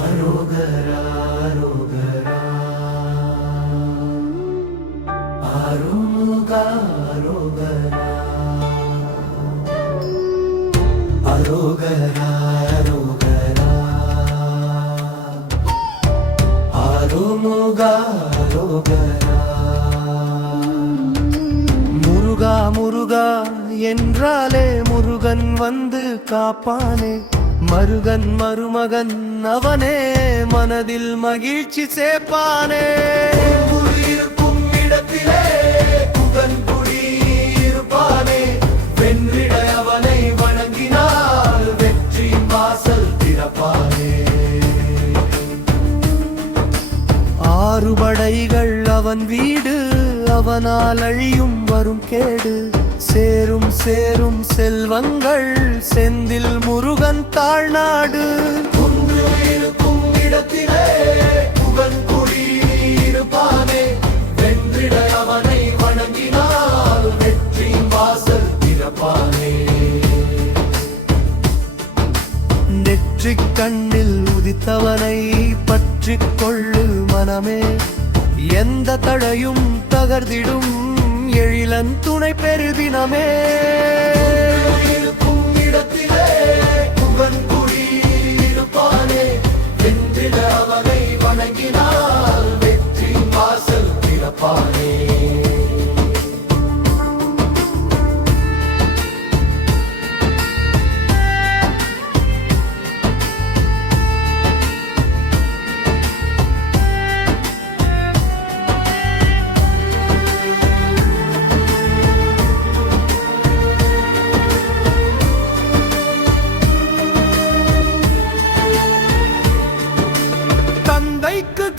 அரோகரா அரோகரா ஆறுமுகா அரோகரா அரோகரா அரோகரா ஆறுமுகா அரோகரா முருகா முருகா என்றாலே முருகன் வந்து காப்பானே மருகன் மருமகன் அவனே மனதில் மகிழ்ச்சி சேர்ப்பானே இருக்கும் இடத்திலே புகன் குடியிருப்பானே வென்றிட அவனை வணங்கினால் வெற்றி வாசல் திறப்பானே ஆறுபடைகள் அவன் வீடு அவனால் அழியும் வரும் கேடு சேரும் சேரும் செல்வங்கள் செந்தில் முருகன் தாழ்நாடு இருக்கும் இடத்திலே புகன் குடியிருப்பானே வென்றிட அவனை வணங்கினால் வெற்றி வாசல் திறப்பானே நெற்றிக் கண்ணில் உதித்தவனை பற்றிக் கொள்ளு மனமே எந்த தடையும் தகர்ந்திடும் எழிலன் துணை பெருதினமே இருக்கும் இடத்திலே புகன் குடியிருப்பானே வென்றிட அவனை வணங்கினால் வெற்றி வாசல் திறப்பானே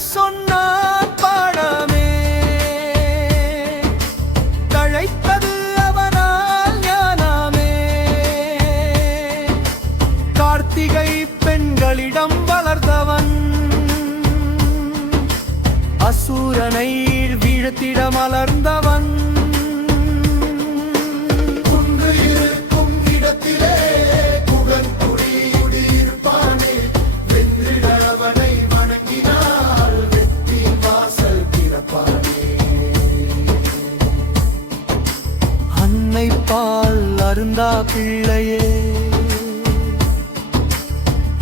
சொன்னான் பாடமே தழைத்தது அவனால் ஞானமே கார்த்திகை பெண்களிடம் வளர்ந்தவன் அசூரனை வீழ்த்திட மலர்ந்தவன் பால் அருந்தா பிள்ளையே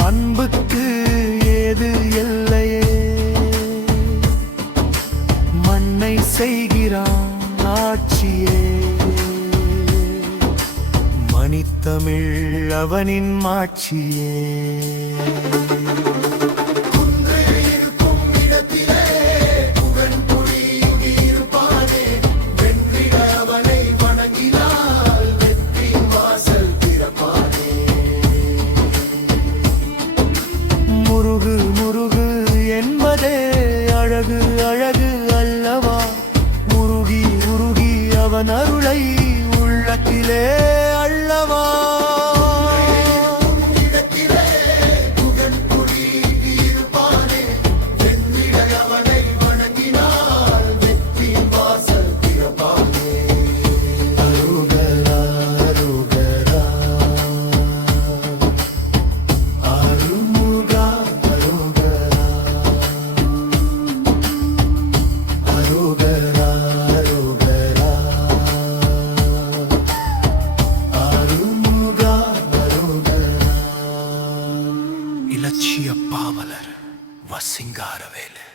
அன்புக்கு ஏது எல்லையே மண்ணை செய்கிறான் ஆட்சியே மணித்தமிழ் அவனின் மாட்சியே அழகு அழகு அல்லவா உருகி உருகி அவன் அருளை உள்ளத்திலே அல்லவா இலட்சிய பாவலர் வசிங்காரவேலு.